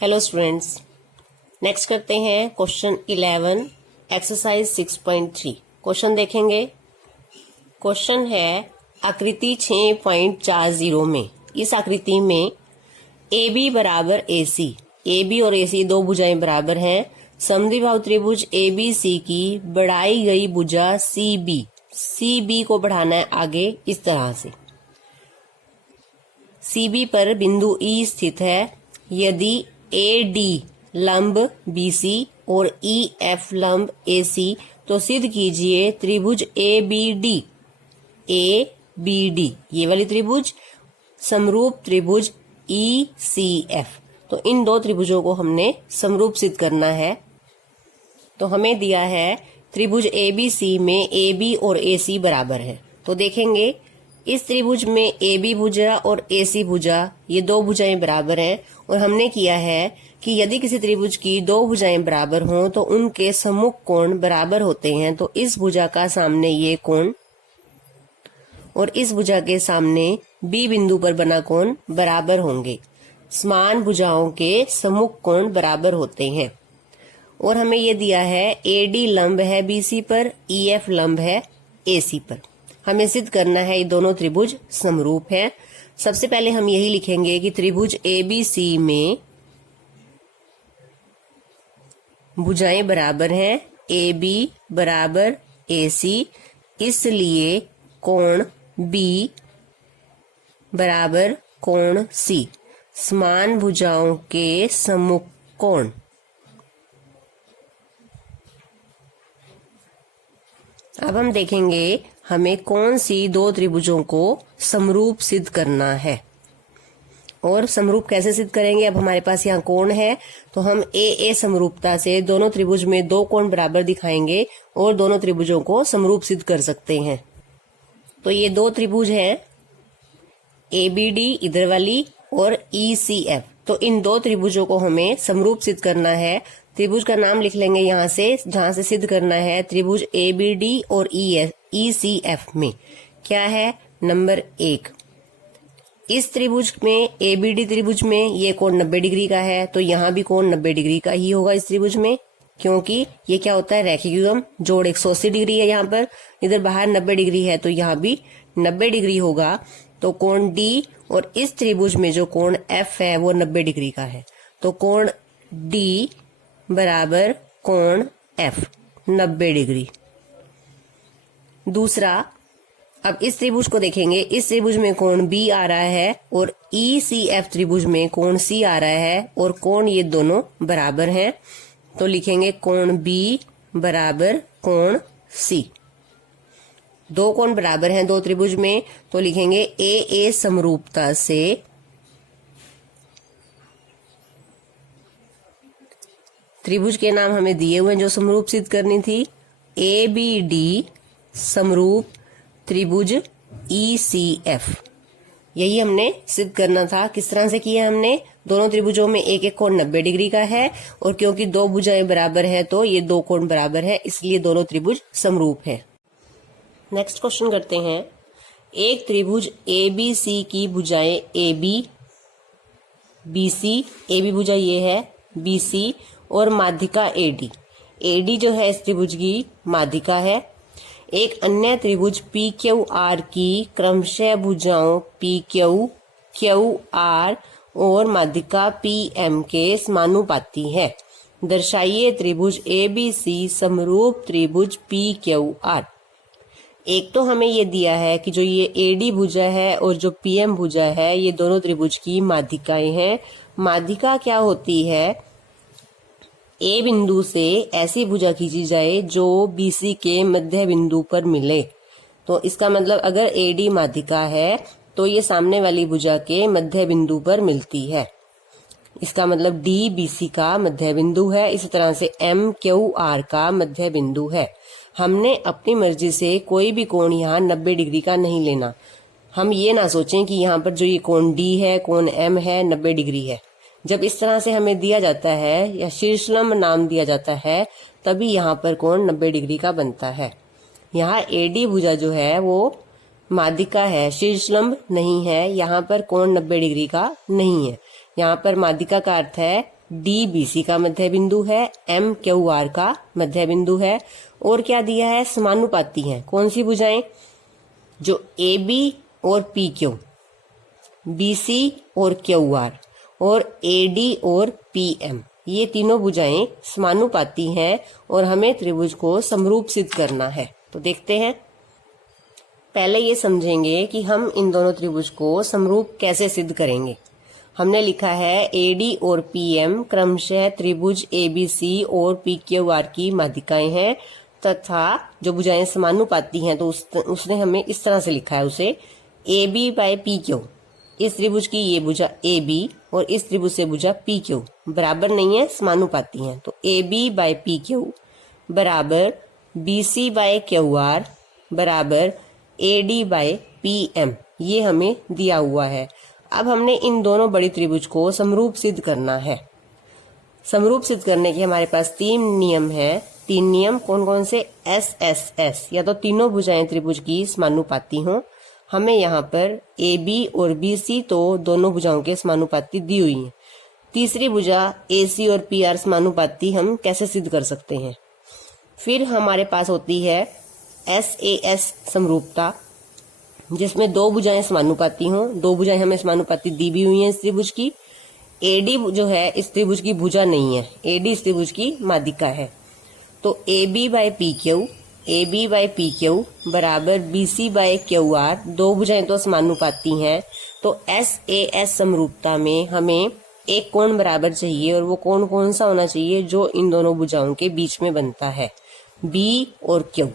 Hello students, next करते हैं question 11 exercise 6.3। Question देखेंगे। क्वेश्चन है आकृति 6.40 में। इस आकृति में ए बी बराबर ए सी, ए बी और ए सी दो भुजाएं बराबर हैं। समद्विबाहु त्रिभुज ए बी सी की बढ़ाई गई भुजा सी बी को बढ़ाना है आगे इस तरह से। सी बी पर बिंदु ई स्थित है। यदि ए डी लंब बी सी और ई एफ लंब ए सी तो सिद्ध कीजिए त्रिभुज ए बी डी ये वाली त्रिभुज समरूप त्रिभुज ई सी एफ। तो इन दो त्रिभुजों को हमने समरूप सिद्ध करना है। तो हमें दिया है त्रिभुज ए बी सी में ए बी और ए सी बराबर है। तो देखेंगे इस त्रिभुज में ए बी भुजा और ए सी भुजा ये दो भुजाएं बराबर हैं और हमने किया है कि यदि किसी त्रिभुज की दो भुजाएं बराबर हों तो उनके सम्मुख कोण बराबर होते हैं। तो इस भुजा का सामने ये कोण और इस भुजा के सामने बी बिंदु पर बना कोण बराबर होंगे। समान भुजाओं के सम्मुख कोण बराबर होते हैं। और हमें ये दिया है ए डी लंब है बी सी पर, ई एफ लंब है ए सी पर। हमें सिद्ध करना है ये दोनों त्रिभुज समरूप हैं। सबसे पहले हम यही लिखेंगे कि त्रिभुज ए बी सी में भुजाएं बराबर हैं, ए बी बराबर ए सी, इसलिए कोण बी बराबर कोण सी। समान भुजाओं के सम्मुख कोण। अब हम देखेंगे हमें कौन सी दो त्रिभुजों को समरूप सिद्ध करना है और समरूप कैसे सिद्ध करेंगे। अब हमारे पास यहाँ कोण है तो हम ए समरूपता से दोनों त्रिभुज में दो कोण बराबर दिखाएंगे और दोनों त्रिभुजों को समरूप सिद्ध कर सकते हैं। तो ये दो त्रिभुज हैं ए बी डी इधर वाली और ई सी एफ। तो इन दो त्रिभुजों को हमें समरूप सिद्ध करना है। त्रिभुज का नाम लिख लेंगे यहाँ से जहां से सिद्ध करना है। त्रिभुज ए बी डी और ई सी एफ में क्या है, नंबर 1। इस त्रिभुज में ए बी डी त्रिभुज में ये कोण 90 डिग्री का है तो यहाँ भी कोण 90 डिग्री का ही होगा इस त्रिभुज में, क्योंकि ये क्या होता है रैखिक युग्म जोड़ 180 डिग्री है यहाँ पर, इधर बाहर 90 डिग्री है तो यहाँ भी 90 डिग्री होगा। तो कोण डी और इस त्रिभुज में जो कोण एफ है वो 90 डिग्री का है। तो कोण डी बराबर कोण एफ 90 डिग्री। दूसरा, अब इस त्रिभुज को देखेंगे। इस त्रिभुज में कोण बी आ रहा है और ई सी एफ त्रिभुज में कोण सी आ रहा है और कोण ये दोनों बराबर हैं। तो लिखेंगे कोण बी बराबर कोण सी। दो कोण बराबर हैं दो त्रिभुज में तो लिखेंगे ए समरूपता से त्रिभुज के नाम हमें दिए हुए हैं जो समरूप सिद्ध करनी थी। ए बी डी समरूप त्रिभुज ई सी एफ, यही हमने सिद्ध करना था। किस तरह से किया हमने, दोनों त्रिभुजों में एक एक कोण 90 डिग्री का है और क्योंकि दो भुजाएं बराबर है तो ये दो कोण बराबर है, इसलिए दोनों त्रिभुज समरूप है। नेक्स्ट क्वेश्चन करते हैं। एक त्रिभुज ए बी सी की भुजाएं A B C, A B भुजा ये है बी सी और माध्यिका ए डी जो है इस त्रिभुज की माध्यिका है। एक अन्य त्रिभुज पी क्यू आर की क्रमशः भुजाओं पी क्यू आर और माध्यिका पी एम के समानुपाती है। दर्शाइए त्रिभुज ए बी सी समरूप त्रिभुज पी क्यू आर। एक तो हमें ये दिया है कि जो ये ए डी भुजा है और जो पी एम भुजा है ये दोनों त्रिभुज की माध्यिकाएं हैं। माध्यिका क्या होती है, ए बिंदु से ऐसी भुजा खींची जाए जो बी सी के मध्य बिंदु पर मिले। तो इसका मतलब अगर ए डी माध्यिका है तो ये सामने वाली भुजा के मध्य बिंदु पर मिलती है। इसका मतलब डी बी सी का मध्य बिंदु है। इसी तरह से एम क्यू आर का मध्य बिंदु है। हमने अपनी मर्जी से कोई भी कोण यहाँ 90 डिग्री का नहीं लेना। हम ये ना सोचें कि यहाँ पर जो ये कोण डी है कोण एम है 90 डिग्री है। जब इस तरह से हमें दिया जाता है या शीर्षलंब नाम दिया जाता है तभी यहाँ पर कोण 90 डिग्री का बनता है। यहाँ ए डी भुजा जो है वो माध्यिका है, शीर्षलंब नहीं है। यहाँ पर कोण 90 डिग्री का नहीं है। यहाँ पर माध्यिका का अर्थ है डी बी सी का मध्य बिंदु है, एम क्यू आर का मध्य बिंदु है, और क्या दिया है, समानुपाती हैं। कौन सी भुजाएं, जो ए बी और पी क्यू, बी सी और क्यू आर, और ए डी और पी एम, ये तीनों भुजाएं समानुपाती हैं और हमें त्रिभुज को समरूप सिद्ध करना है। तो देखते हैं। पहले ये समझेंगे कि हम इन दोनों त्रिभुज को समरूप कैसे सिद्ध करेंगे। हमने लिखा है एडी और पीएम क्रमशः त्रिभुज एबीसी और पीक्यूआर की माध्यिकाएं हैं तथा जो भुजाएं समानुपाती हैं, तो उसने हमें इस तरह से लिखा है उसे, A B by P Q, इस त्रिभुज की ये भुजा ए बी और इस त्रिभुज से भुजा पी क्यू बराबर नहीं है, समानुपाती हैं। तो A B by P Q बराबर B C by Q R बराबर A D by P M, ये हमें दिया हुआ है। अब हमने इन दोनों बड़ी त्रिभुज को समरूप सिद्ध करना है। समरूप सिद्ध करने के हमारे पास 3 नियम हैं। 3 नियम कौन कौन से, एस एस एस, या तो तीनों भुजाएं त्रिभुज की समानुपाती हों। हमें यहाँ पर ए बी और बी सी तो दोनों भुजाओं के समानुपाती दी हुई हैं। तीसरी भुजा ए सी और पी आर समानुपाती हम कैसे सिद्ध कर सकते हैं। फिर हमारे पास होती है एस ए एस समरूपता, जिसमें दो भुजाएं समानुपाती हों। 2 भुजाएं हमें समानुपाती दी भी हुई हैं इस त्रिभुज की। एडी जो है इस त्रिभुज की भुजा नहीं है, एडी इस त्रिभुज की माध्यिका है। तो A B by P Q, A B by P Q बराबर B C by Q R, 2 भुजाएं तो समानुपाती हैं। तो एस ए एस समरूपता में हमें एक कोण बराबर चाहिए, और वो कोण कौन सा होना चाहिए, जो इन दोनों भुजाओं के बीच में बनता है, बी और क्यू।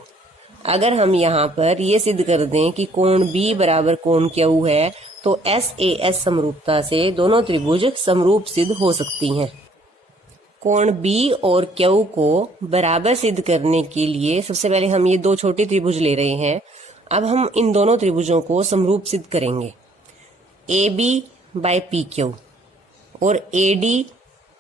अगर हम यहाँ पर ये सिद्ध कर दें कि कोण बी बराबर कोण क्यू है, तो एस ए एस समरूपता से दोनों त्रिभुज समरूप सिद्ध हो सकती हैं। कोण बी और क्यू को बराबर सिद्ध करने के लिए सबसे पहले हम ये 2 छोटी त्रिभुज ले रहे हैं। अब हम इन दोनों त्रिभुजों को समरूप सिद्ध करेंगे। A B by P Q और A D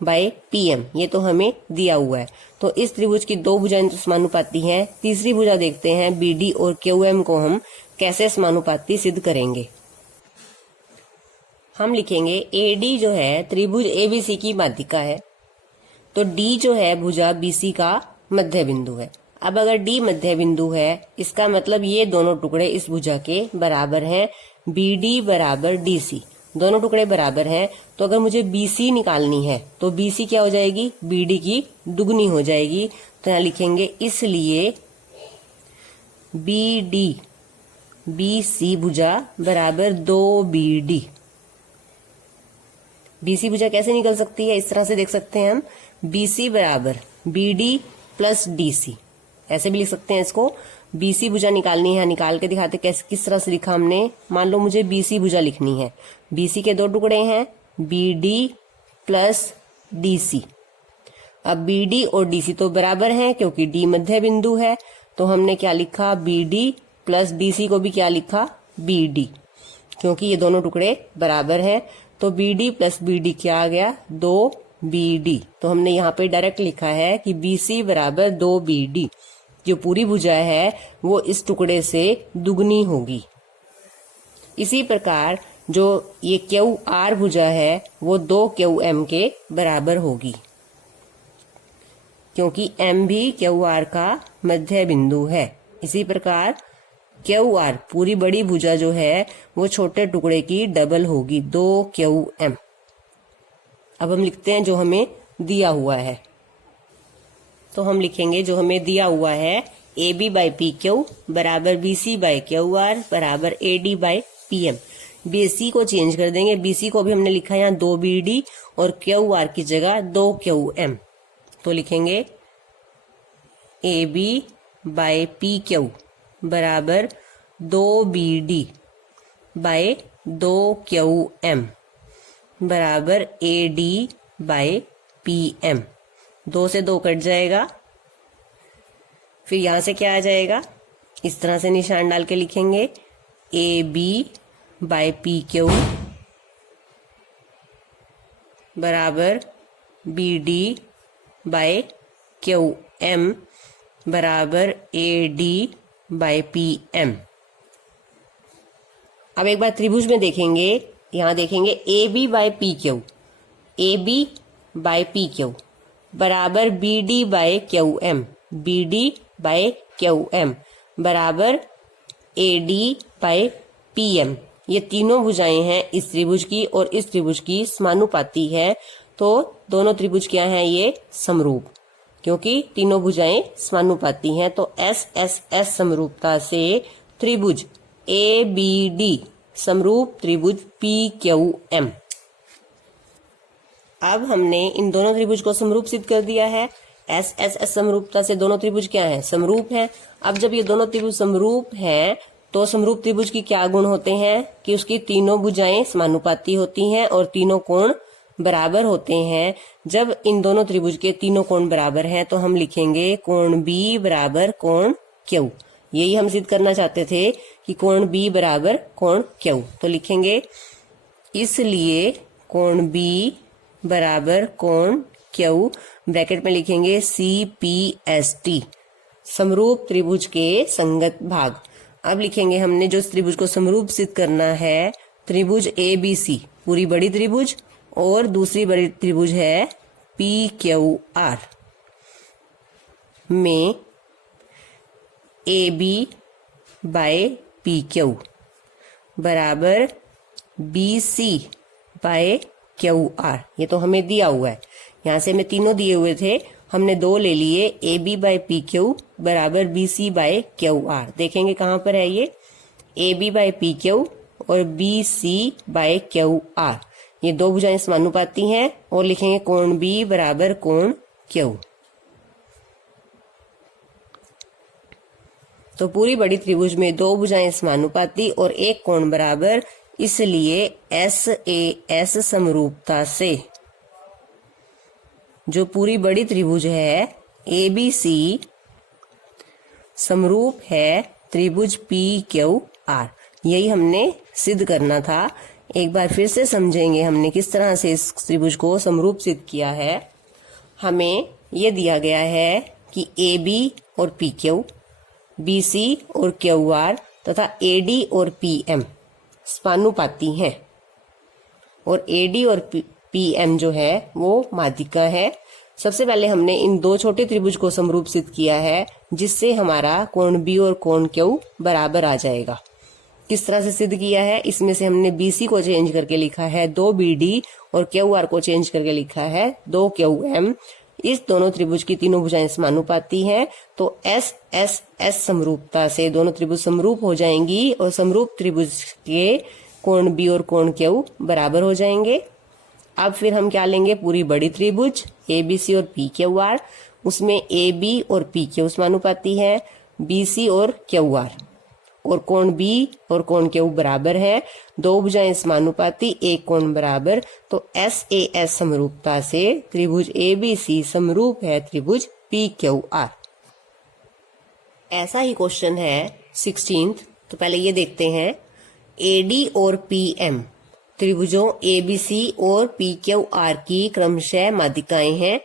by P M, ये तो हमें दिया हुआ है। तो इस त्रिभुज की 2 भुजाएं तो समानुपाती हैं। तीसरी भुजा देखते हैं बी डी और क्यू एम को हम कैसे समानुपाती सिद्ध करेंगे। हम लिखेंगे ए डी जो है त्रिभुज एबीसी की माध्यिका है, तो डी जो है भुजा बीसी का मध्य बिंदु है। अब अगर डी मध्य बिंदु है, इसका मतलब ये दोनों टुकड़े इस भुजा के बराबर हैं, बी डी बराबर डी सी, दोनों टुकड़े बराबर हैं। तो अगर मुझे बीसी निकालनी है तो बीसी क्या हो जाएगी, बीडी की दुगनी हो जाएगी। तो यहाँ लिखेंगे इसलिए बी डी बी सी भुजा बराबर 2BD। बीसी भुजा कैसे निकल सकती है, इस तरह से देख सकते हैं हम, बीसी बराबर बीडी प्लस डीसी, ऐसे भी लिख सकते हैं इसको। बीसी भुजा निकालनी है, निकाल के दिखाते कैसे, किस तरह से लिखा हमने। मान लो मुझे बीसी भुजा लिखनी है, बीसी के 2 टुकड़े हैं, बीडी प्लस डीसी। अब बीडी और डीसी तो बराबर हैं क्योंकि डी मध्य बिंदु है, तो हमने क्या लिखा, बीडी प्लस डीसी को भी क्या लिखा, बीडी, क्योंकि ये दोनों टुकड़े बराबर हैं। तो बीडी प्लस बीडी क्या आ गया, 2BD। तो हमने यहाँ पे डायरेक्ट लिखा है कि बीसी बराबर 2BD। जो पूरी भुजा है वो इस टुकड़े से दुगनी होगी। इसी प्रकार जो ये क्यू आर भुजा है वो 2QM के बराबर होगी, क्योंकि M भी क्यू आर का मध्य बिंदु है। इसी प्रकार क्यू आर पूरी बड़ी भुजा जो है वो छोटे टुकड़े की डबल होगी, 2QM। अब हम लिखते हैं जो हमें दिया हुआ है। तो हम लिखेंगे जो हमें दिया हुआ है, A B by P Q बराबर B C by Q R बराबर A D by P M. BC को चेंज कर देंगे, बीसी को भी हमने लिखा है यहाँ 2BD और क्यू आर की जगह 2QM। तो लिखेंगे A B by P Q बराबर 2BD बाय 2QM बराबर AD बाय PM। 2 से 2 कट जाएगा, फिर यहां से क्या आ जाएगा, इस तरह से निशान डाल के लिखेंगे AB बाय PQ बराबर BD बाय QM बराबर AD बाय PM। अब एक बार त्रिभुज में देखेंगे, यहां देखेंगे AB by PQ। AB by P Q बराबर B D by Q M, B D by Q M बराबर A D by P M. ये तीनों भुजाएं हैं इस त्रिभुज की और इस त्रिभुज की समानुपाती है, तो दोनों त्रिभुज क्या हैं, ये समरूप, क्योंकि तीनों भुजाएं समानुपाती हैं। तो एस एस एस समरूपता से त्रिभुज ए बी डी समरूप त्रिभुज पी क्यू एम। अब हमने इन दोनों त्रिभुज को समरूप सिद्ध कर दिया है। एस एस एस समरूपता से दोनों त्रिभुज क्या हैं, समरूप हैं। अब जब ये दोनों त्रिभुज समरूप हैं तो समरूप त्रिभुज की क्या गुण होते हैं कि उसकी तीनों भुजाएं समानुपाती होती हैं और तीनों कोण बराबर होते हैं। जब इन दोनों त्रिभुज के तीनों कोण बराबर हैं तो हम लिखेंगे कोण बी बराबर कोण क्यू। यही हम सिद्ध करना चाहते थे कि कोण बी बराबर कोण क्यू। तो लिखेंगे इसलिए कोण बी बराबर कोण क्यू, ब्रैकेट में लिखेंगे CPST, समरूप त्रिभुज के संगत भाग। अब लिखेंगे हमने जो त्रिभुज को समरूप सिद्ध करना है, त्रिभुज ABC पूरी बड़ी त्रिभुज और दूसरी बड़ी त्रिभुज है PQR में AB बाय PQ बराबर BC बाय QR। ये तो हमें दिया हुआ है, यहाँ से हमें तीनों दिए हुए थे, हमने दो ले लिए। AB बाय PQ बराबर BC बाय QR। देखेंगे कहाँ पर है ये, AB बाय PQ और BC बाय QR। ये दो भुजाएं समानुपाती हैं और लिखेंगे कोण B बराबर कोण Q। तो पूरी बड़ी त्रिभुज में दो भुजाएं समानुपाती और एक कोण बराबर, इसलिए SAS समरूपता से जो पूरी बड़ी त्रिभुज है ABC समरूप है त्रिभुज PQR। यही हमने सिद्ध करना था। एक बार फिर से समझेंगे हमने किस तरह से इस त्रिभुज को समरूप सिद्ध किया है। हमें यह दिया गया है कि AB और PQ, BC और QR तथा AD और PM समानुपाती हैं और AD और PM जो है वो माध्यिका है। सबसे पहले हमने इन दो छोटे त्रिभुज को समरूप सिद्ध किया है, जिससे हमारा कोण B और कोण Q बराबर आ जाएगा। किस तरह से सिद्ध किया है, इसमें से हमने BC को चेंज करके लिखा है 2BD और QR को चेंज करके लिखा है 2QM। इस दोनों त्रिभुज की तीनों भुजाएं समानुपाती हैं, तो SSS समरूपता से दोनों त्रिभुज समरूप हो जाएंगी और समरूप त्रिभुज के कोण B और कोण Q बराबर हो जाएंगे। अब फिर हम क्या लेंगे, पूरी बड़ी त्रिभुज ABC और PQR, उसमें AB और PQ समानुपाती है, BC और QR, और कोण B और कोण Q बराबर है। दो भुजाएं समानुपाती, एक कोण बराबर, तो SAS समरूपता से त्रिभुज ABC समरूप है त्रिभुज PQR। ऐसा ही क्वेश्चन है 16th। तो पहले ये देखते हैं, AD और PM त्रिभुजों ABC और PQR की क्रमशः माध्यिकाएं हैं,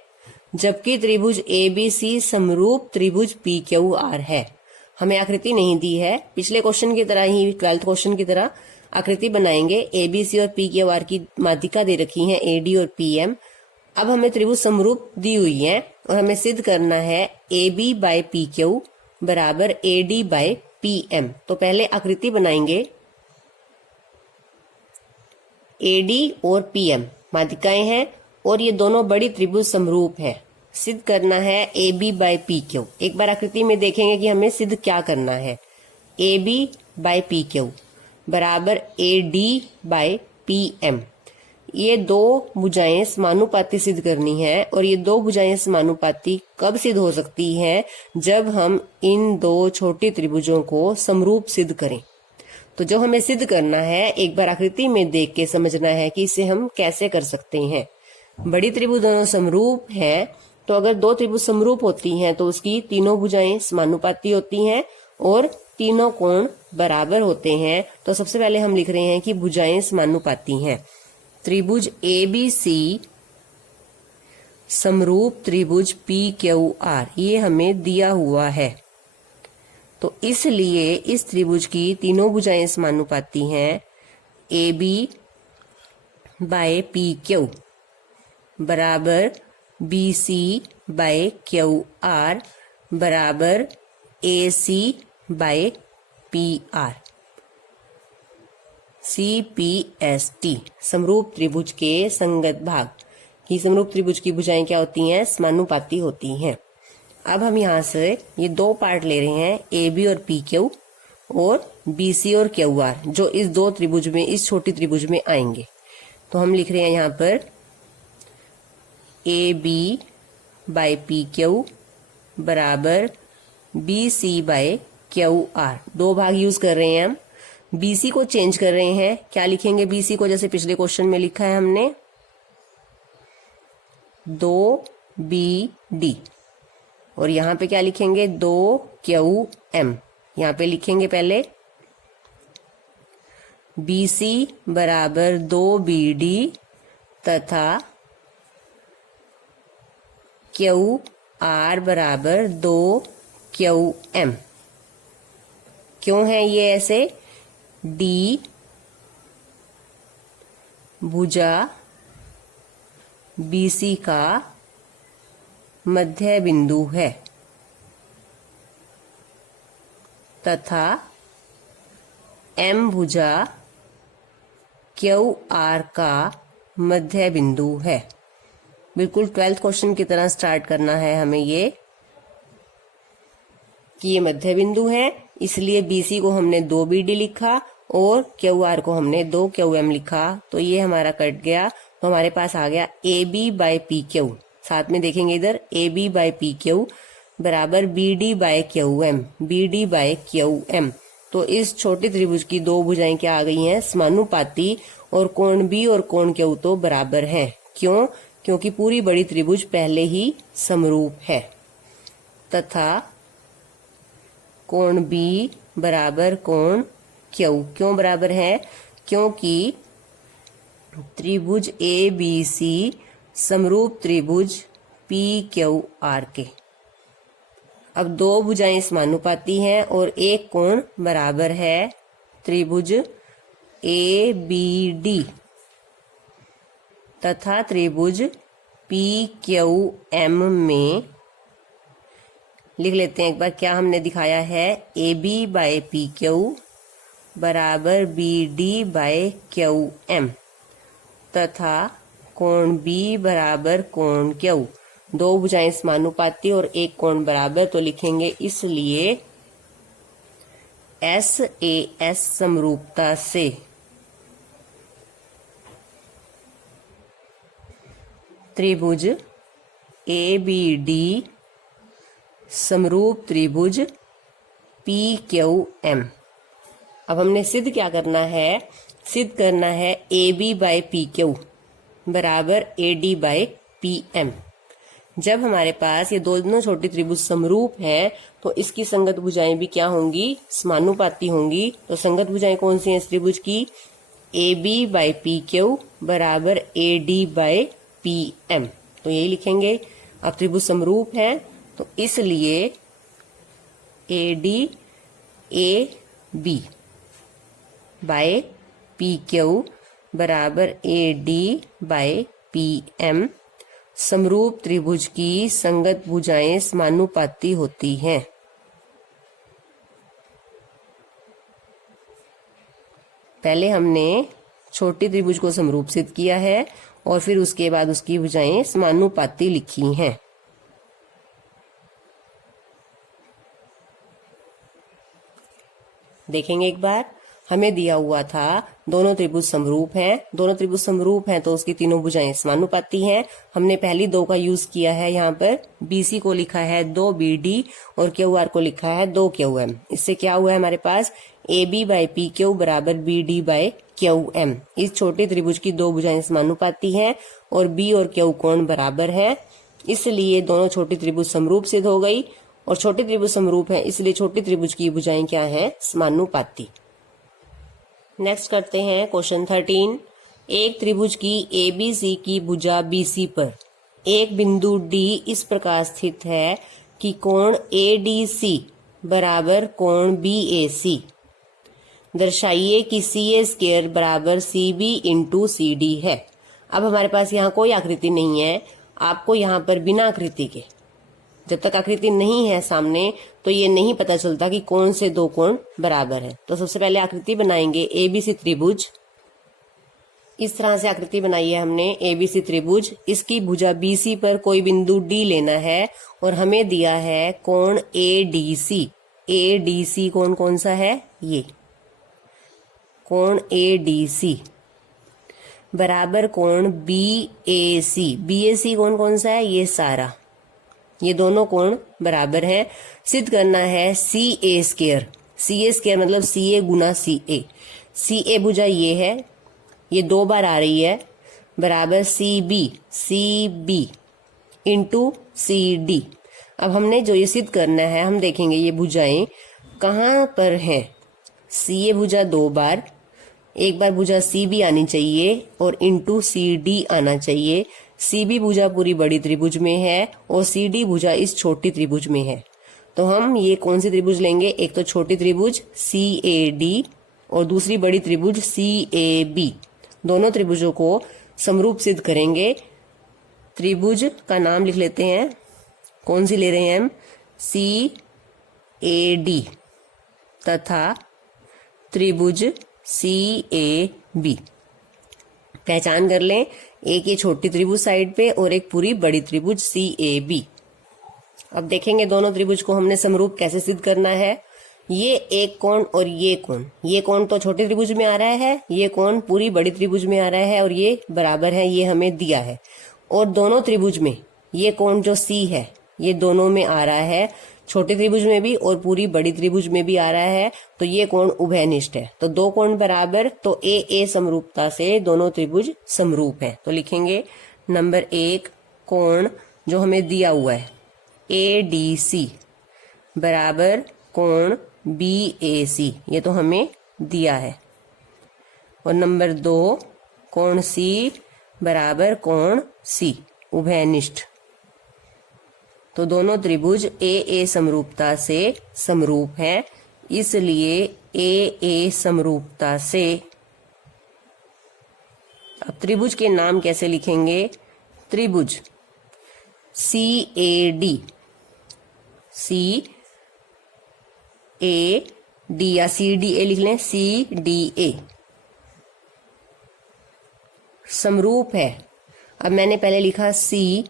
जबकि त्रिभुज ABC समरूप त्रिभुज PQR है। हमें आकृति नहीं दी है, पिछले क्वेश्चन की तरह ही 12th क्वेश्चन की तरह आकृति बनाएंगे। ABC और PQR की माध्यिका दे रखी है AD और PM। अब हमें त्रिभुज समरूप दी हुई है और हमें सिद्ध करना है AB बाय PQ बराबर AD बाय PM। तो पहले आकृति बनाएंगे। AD और PM माध्यिकाएं हैं और ये दोनों बड़ी त्रिभुज समरूप है। सिद्ध करना है AB बाय PQ। एक बार आकृति में देखेंगे कि हमें सिद्ध क्या करना है। AB बाय PQ बराबर AD बाय PM। ये दो भुजाएं समानुपाती सिद्ध करनी है और ये दो भुजाएं समानुपाती कब सिद्ध हो सकती हैं, जब हम इन दो छोटी त्रिभुजों को समरूप सिद्ध करें। तो जो हमें सिद्ध करना है, एक बार आकृति में देख के समझना है कि इसे हम कैसे कर सकते हैं। बड़ी त्रिभुज दोनों समरूप है, तो अगर दो त्रिभुज समरूप होती हैं तो उसकी तीनों भुजाएं समानुपाती होती हैं और तीनों कोण बराबर होते हैं। तो सबसे पहले हम लिख रहे हैं कि भुजाएं समानुपाती हैं। त्रिभुज ABC समरूप त्रिभुज PQR, ये हमें दिया हुआ है। तो इसलिए इस त्रिभुज की तीनों भुजाएं समानुपाती हैं AB बाय PQ बराबर BC बाय QR बराबर AC बाय PR। CPST समरूप त्रिभुज के संगत भाग की समरूप त्रिभुज की भुजाएं क्या होती हैं? समानुपाती होती हैं। अब हम यहाँ से ये दो पार्ट ले रहे हैं, AB और PQ और BC और QR, जो इस दो त्रिभुज में, इस छोटी त्रिभुज में आएंगे। तो हम लिख रहे हैं यहाँ पर AB बाय PQ बराबर BC बाय QR। दो भाग यूज कर रहे हैं हम। BC को चेंज कर रहे हैं। क्या लिखेंगे BC को? जैसे पिछले क्वेश्चन में लिखा है हमने 2BD, और यहाँ पे क्या लिखेंगे? 2QM। यहाँ पे लिखेंगे पहले BC बराबर 2BD तथा QR बराबर 2QM। क्यों है ये ऐसे? D भुजा BC का मध्य बिंदु है तथा M भुजा QR का मध्य बिंदु है। बिल्कुल 12th क्वेश्चन की तरह स्टार्ट करना है हमें ये, कि ये मध्य बिंदु है, इसलिए BC को हमने 2BD लिखा और QR को हमने 2QM लिखा। तो ये हमारा कट गया, तो हमारे पास आ गया AB बाय PQ। साथ में देखेंगे इधर AB बाय PQ बराबर BD by QM, BD by QM। तो इस छोटी त्रिभुज की दो भुजाएं क्या आ गई हैं? समानुपाती, और कोण B और कोण Q तो बराबर हैं। क्यों? क्योंकि पूरी बड़ी त्रिभुज पहले ही समरूप है। तथा कोण B बराबर कोण Q। क्यों बराबर है? क्योंकि त्रिभुज ABC समरूप त्रिभुज PQR के। अब दो भुजाएं समानुपाती हैं और एक कोण बराबर है त्रिभुज ABD तथा त्रिभुज PQM में। लिख लेते हैं एक बार क्या हमने दिखाया है। AB बाय PQ बराबर BD बाय QM तथा कोण B बराबर कोण Q। दो भुजाएं समानुपाती और एक कोण बराबर, तो लिखेंगे इसलिए SAS समरूपता से त्रिभुज ABD समरूप त्रिभुज PQM। अब हमने सिद्ध क्या करना है? सिद्ध करना है AB बाय PQ बराबर AD बाय PM। जब हमारे पास ये दोनों छोटी त्रिभुज समरूप हैं तो इसकी संगत भुजाएं भी क्या होंगी? समानुपाती होंगी। तो संगत भुजाएं कौन सी हैं इस त्रिभुज की? AB बाय PQ बराबर AD बाय PM। तो यही लिखेंगे। अब त्रिभुज समरूप है तो इसलिए AD AB बाय PQ बराबर AD बाय PM। समरूप त्रिभुज की संगत भुजाएं समानुपाती होती हैं। पहले हमने छोटी त्रिभुज को समरूप सिद्ध किया है और फिर उसके बाद उसकी भुजाएं समानुपाती लिखी हैं। देखेंगे एक बार। हमें दिया हुआ था दोनों त्रिभुज समरूप हैं। दोनों त्रिभुज समरूप हैं तो उसकी तीनों भुजाएं समानुपाती हैं। हमने पहली दो का यूज किया है। यहाँ पर BC को लिखा है 2BD और QR को लिखा है 2QM। इससे क्या हुआ है हमारे पास? AB बाय PQ बराबर BD बाय QM। इस छोटे त्रिभुज की दो भुजाएं समानुपाती हैं और B और Q कोण बराबर है, इसलिए दोनों छोटी त्रिभुज समरूप सिद्ध हो गई। और छोटी त्रिभुज समरूप है इसलिए छोटी त्रिभुज की भुजाएं क्या हैं? समानुपाती। नेक्स्ट करते हैं क्वेश्चन 13। एक त्रिभुज की ABC की भुजा BC पर एक बिंदु D इस प्रकार स्थित है कि कोण ADC बराबर कोण BAC। दर्शाइए कि CA स्क्वायर बराबर CB इंटू CD है। अब हमारे पास यहाँ कोई आकृति नहीं है, आपको यहाँ पर बिना आकृति के, जब तक आकृति नहीं है सामने, तो ये नहीं पता चलता कि कौन से दो कोण बराबर है। तो सबसे पहले आकृति बनाएंगे एबीसी त्रिभुज। इस तरह से आकृति बनाई है हमने एबीसी त्रिभुज। इसकी भुजा बीसी पर कोई बिंदु डी लेना है और हमें दिया है कोण एडीसी। एडीसी कोण कौन सा है? ये कोण एडीसी बराबर कोण बीएसी। बीएसी कोण कौन सा है? ये सारा, ये दोनों कोण बराबर हैं। सिद्ध करना है सी ए स्क्वायर। सी ए स्क्वायर मतलब सी ए गुना सी ए। सी ए भुजा ये है, ये 2 बार आ रही है, बराबर C B into C D. अब हमने जो ये सिद्ध करना है, हम देखेंगे ये भुजाएं कहाँ पर हैं। सी ए भुजा 2 बार, एक बार भुजा सी बी आनी चाहिए और इंटू सी डी आना चाहिए। सी बी भुजा पूरी बड़ी त्रिभुज में है और सी डी भुजा इस छोटी त्रिभुज में है। तो हम ये कौन सी त्रिभुज लेंगे? एक तो छोटी त्रिभुज सी ए डी और दूसरी बड़ी त्रिभुज सी ए बी। दोनों त्रिभुजों को समरूप सिद्ध करेंगे। त्रिभुज का नाम लिख लेते हैं। कौन सी ले रहे हैं हम? सी ए डी तथा त्रिभुज सी ए बी। पहचान कर लें, एक ये छोटी त्रिभुज साइड पे और एक पूरी बड़ी त्रिभुज सी ए बी। अब देखेंगे दोनों त्रिभुज को हमने समरूप कैसे सिद्ध करना है। ये एक कोण और ये कोण तो छोटी त्रिभुज में आ रहा है, ये कोण पूरी बड़ी त्रिभुज में आ रहा है और ये बराबर है, ये हमें दिया है। और दोनों त्रिभुज में ये कोण जो सी है, ये दोनों में आ रहा है, छोटी त्रिभुज में भी और पूरी बड़ी त्रिभुज में भी आ रहा है। तो ये कोण उभयनिष्ठ है। तो दो कोण बराबर, तो ए समरूपता से दोनों त्रिभुज समरूप है। तो लिखेंगे नंबर 1 कोण जो हमें दिया हुआ है ADC बराबर कोण BAC, ये तो हमें दिया है। और नंबर 2 कोण C बराबर कोण C उभयनिष्ठ। तो दोनों त्रिभुज ए समरूपता से समरूप है, इसलिए ए समरूपता से। अब त्रिभुज के नाम कैसे लिखेंगे? त्रिभुज CAD, CAD या CDA लिख लें, CDA समरूप है। अब मैंने पहले लिखा C,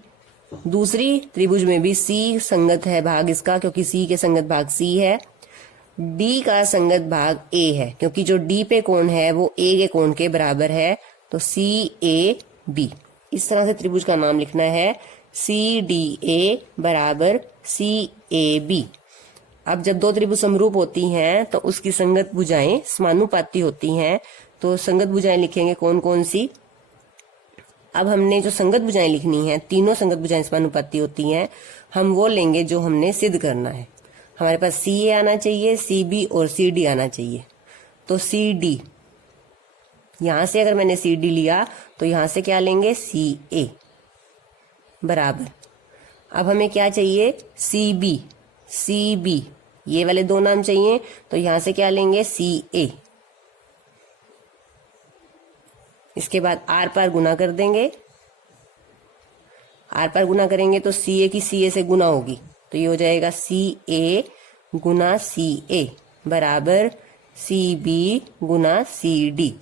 दूसरी त्रिभुज में भी C संगत है भाग इसका, क्योंकि C के संगत भाग C है। D का संगत भाग A है, क्योंकि जो D पे कोण है वो A के कोण के बराबर है। तो CAB, इस तरह से त्रिभुज का नाम लिखना है, CDA बराबर CAB। अब जब दो त्रिभुज समरूप होती हैं तो उसकी संगत भुजाएं समानुपाती होती हैं। तो संगत भुजाएं लिखेंगे कौन कौन सी। अब हमने जो संगत भुजाएं लिखनी है, तीनों संगत भुजाएं समानुपाती होती हैं, हम वो लेंगे जो हमने सिद्ध करना है। हमारे पास CA आना चाहिए, CB और CD आना चाहिए। तो CD, यहां से अगर मैंने CD लिया तो यहां से क्या लेंगे? CA बराबर। अब हमें क्या चाहिए? CB, ये वाले दो नाम चाहिए, तो यहां से क्या लेंगे? CA। इसके बाद आर पार गुना कर देंगे। आर पार गुना करेंगे तो CA की CA से गुना होगी, तो ये हो जाएगा CA गुना CA बराबर CB गुना CD।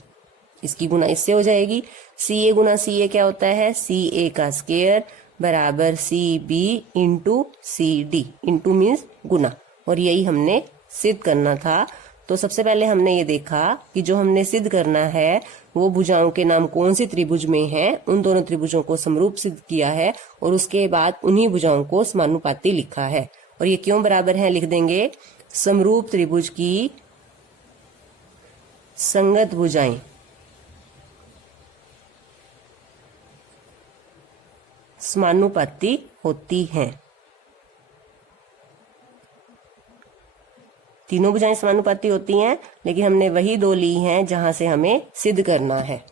इसकी गुना इससे हो जाएगी। CA गुना CA क्या होता है? CA का स्क्वायर बराबर CB into CD। Into means गुना, और यही हमने सिद्ध करना था। तो सबसे पहले हमने ये देखा कि जो हमने सिद्ध करना है वो भुजाओं के नाम कौन सी त्रिभुज में है, उन दोनों त्रिभुजों को समरूप सिद्ध किया है और उसके बाद उन्हीं भुजाओं को समानुपाती लिखा है। और ये क्यों बराबर है लिख देंगे, समरूप त्रिभुज की संगत भुजाएं समानुपाती होती हैं। तीनों भुजाएं समानुपाती होती हैं, लेकिन हमने वही दो ली हैं जहां से हमें सिद्ध करना है।